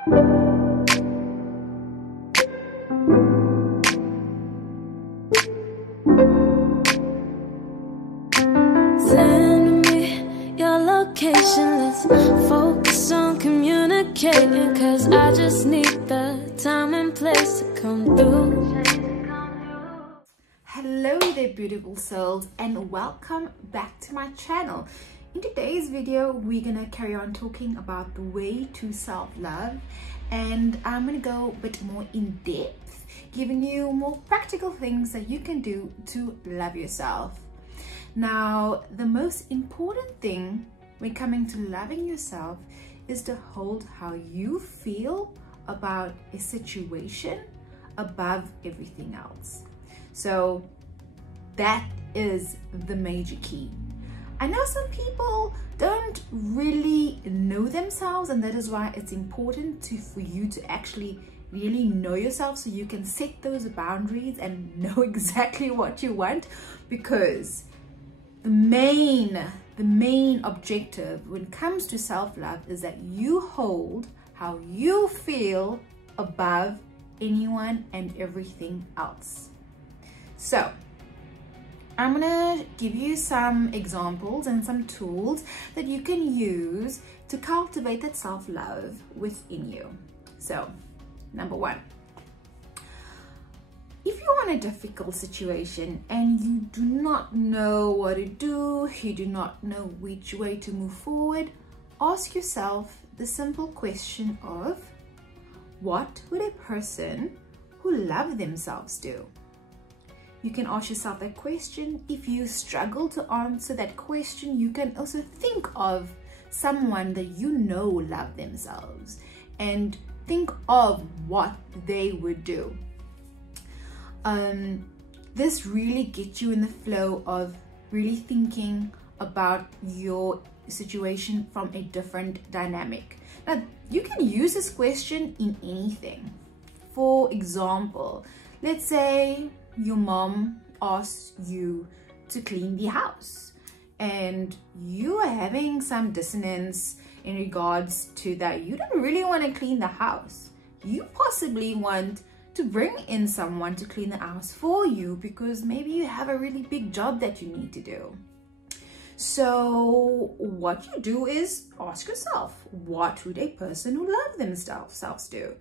Send me your location, let's focus on communicating, cause I just need the time and place to come through. Hello there beautiful souls, and welcome back to my channel. In today's video we're gonna carry on talking about the way to self-love, and I'm gonna go a bit more in depth, giving you more practical things that you can do to love yourself. Now, the most important thing when coming to loving yourself is to hold how you feel about a situation above everything else. So that is the major key. I know some people don't really know themselves, and that is why it's important for you to actually really know yourself, so you can set those boundaries and know exactly what you want, because the main objective when it comes to self-love is that you hold how you feel above anyone and everything else. So I'm gonna give you some examples and some tools that you can use to cultivate that self-love within you. So, number one, if you're in a difficult situation and you do not know what to do, you do not know which way to move forward, ask yourself the simple question of, what would a person who loves themselves do? You can ask yourself that question. If you struggle to answer that question, you can also think of someone that you know love themselves and think of what they would do. This really gets you in the flow of really thinking about your situation from a different dynamic. Now, you can use this question in anything. For example, let's say your mom asks you to clean the house and you are having some dissonance in regards to that. You don't really want to clean the house. You possibly want to bring in someone to clean the house for you because maybe you have a really big job that you need to do. So what you do is ask yourself, what would a person who loves themselves do?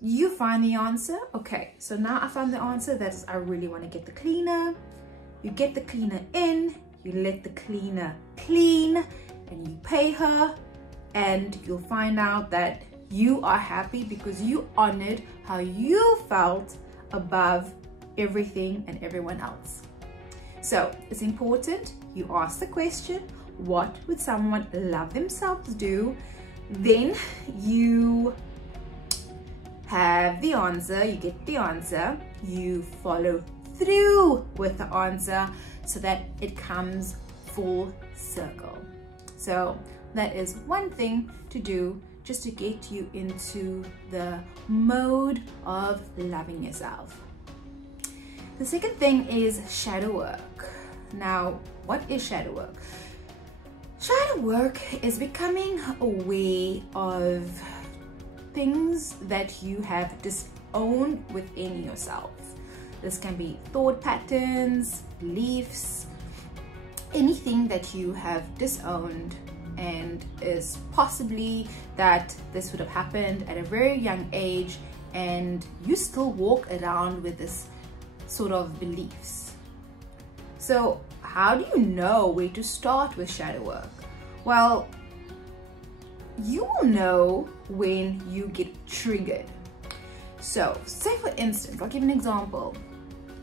You find the answer. Okay, so now I found the answer. That is, I really want to get the cleaner. You get the cleaner in, you let the cleaner clean, and you pay her, and you'll find out that you are happy because you honored how you felt above everything and everyone else. So it's important you ask the question, what would someone love themselves do? Then you have the answer, you get the answer, you follow through with the answer so that it comes full circle. So that is one thing to do just to get you into the mode of loving yourself. The second thing is shadow work. Now, what is shadow work? Shadow work is becoming aware of things that you have disowned within yourself. This can be thought patterns, beliefs, anything that you have disowned, and is possibly that this would have happened at a very young age and you still walk around with this sort of beliefs. So how do you know where to start with shadow work? Well, you will know when you get triggered. So say for instance, I'll give an example.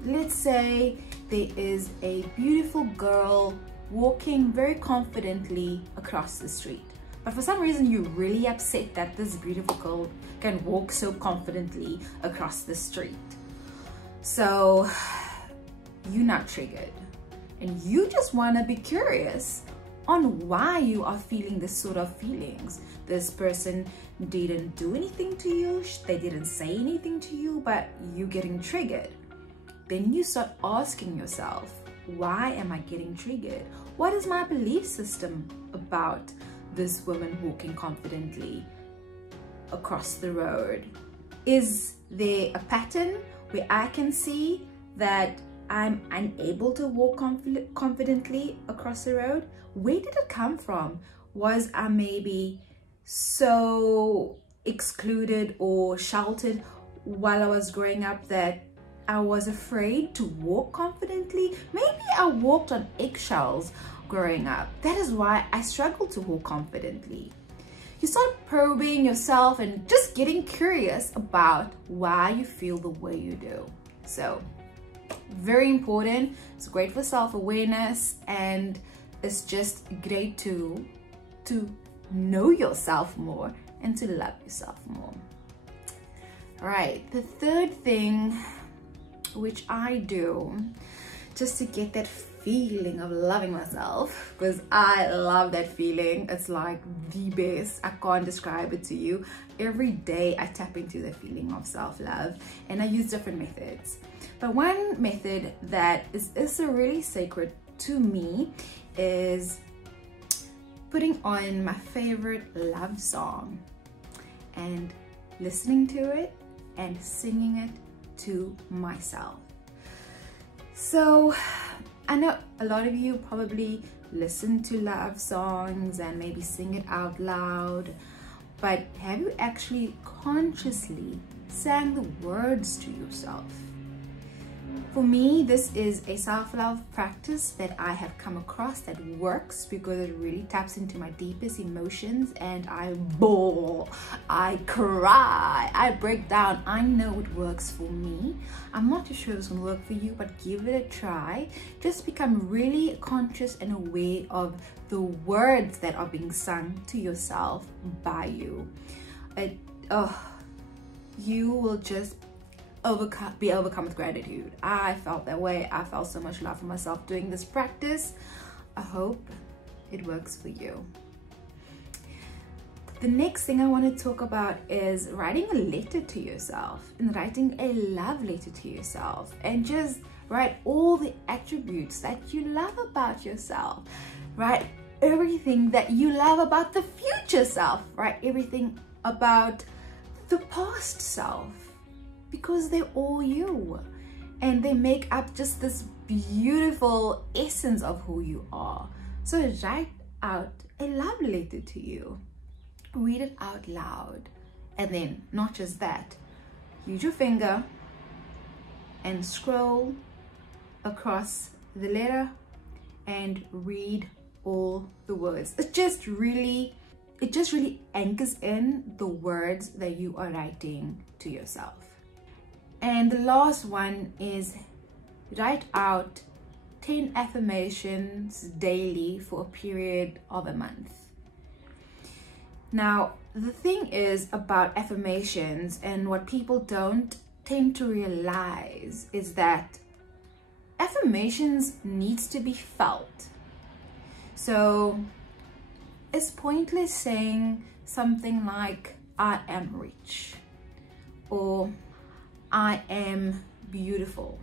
Let's say there is a beautiful girl walking very confidently across the street, but for some reason you're really upset that this beautiful girl can walk so confidently across the street. So you're not triggered and you just want to be curious on why you are feeling this sort of feelings. This person didn't do anything to you, they didn't say anything to you, but you're getting triggered. Then you start asking yourself, why am I getting triggered? What is my belief system about this woman walking confidently? across the road? Is there a pattern where I can see that I'm unable to walk confidently across the road? Where did it come from? Was I maybe so excluded or sheltered while I was growing up that I was afraid to walk confidently? Maybe I walked on eggshells growing up. That is why I struggled to walk confidently. You start probing yourself and just getting curious about why you feel the way you do. So, very important. It's great for self-awareness, and it's just a great tool to know yourself more and to love yourself more. All right, the third thing which I do just to get that feeling of loving myself, because I love that feeling. It's like the best. I can't describe it to you. Every day I tap into the feeling of self-love, and I use different methods. But one method that is really sacred to me is putting on my favorite love song and listening to it and singing it to myself. So I know a lot of you probably listen to love songs and maybe sing it out loud, but have you actually consciously sang the words to yourself? For me, this is a self-love practice that I have come across that works because it really taps into my deepest emotions, and I bawl, I cry, I break down. I know it works for me. I'm not too sure it's gonna work for you, but give it a try. Just become really conscious and aware of the words that are being sung to yourself by you. You will just be overcome with gratitude. I felt that way. I felt so much love for myself doing this practice. I hope it works for you. The next thing I want to talk about is writing a letter to yourself, and writing a love letter to yourself, and just write all the attributes that you love about yourself. Write everything that you love about the future self. Write everything about the past self, because they're all you, and they make up just this beautiful essence of who you are. So write out a love letter to you, read it out loud, and then not just that, use your finger and scroll across the letter and read all the words. It just really anchors in the words that you are writing to yourself. And the last one is write out 10 affirmations daily for a period of a month. Now, the thing is about affirmations, and what people don't tend to realize, is that affirmations needs to be felt. So it's pointless saying something like, I am rich, or I am beautiful,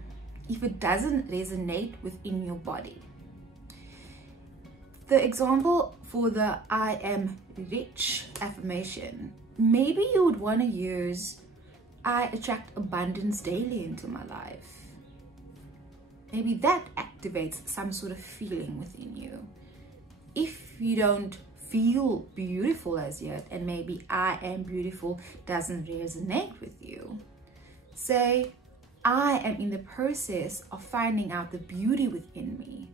if it doesn't resonate within your body. The example for the I am rich affirmation, maybe you would want to use, I attract abundance daily into my life. Maybe that activates some sort of feeling within you. If you don't feel beautiful as yet, and maybe I am beautiful doesn't resonate with you, say, I am in the process of finding out the beauty within me.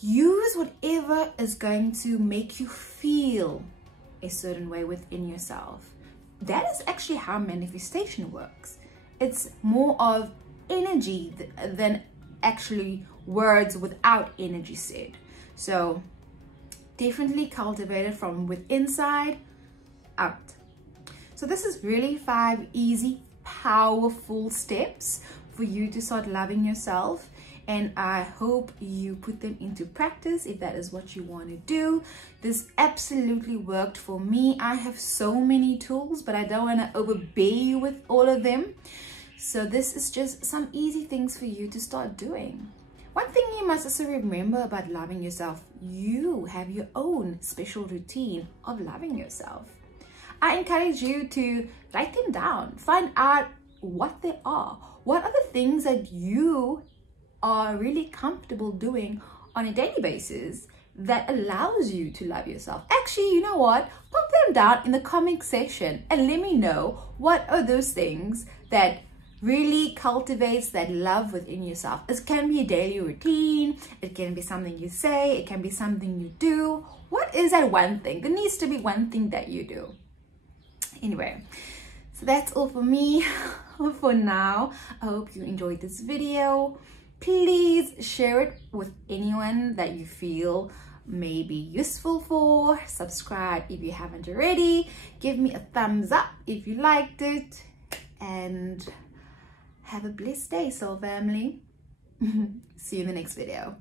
Use whatever is going to make you feel a certain way within yourself. That is actually how manifestation works. It's more of energy than actually words without energy said. So definitely cultivate it from within side out. So this is really 5 easy, powerful steps for you to start loving yourself, and I hope you put them into practice if that is what you want to do. This absolutely worked for me. I have so many tools, but I don't want to overbear you with all of them. So this is just some easy things for you to start doing. One thing you must also remember about loving yourself, you have your own special routine of loving yourself. I encourage you to write them down. Find out what they are. What are the things that you are really comfortable doing on a daily basis that allows you to love yourself? Actually, you know what? Pop them down in the comment section and let me know what are those things that really cultivates that love within yourself. It can be a daily routine, it can be something you say, it can be something you do. What is that one thing? There needs to be one thing that you do. Anyway, so that's all for me for now. I hope you enjoyed this video. Please share it with anyone that you feel may be useful for. Subscribe if you haven't already. Give me a thumbs up if you liked it. And have a blessed day, soul family. See you in the next video.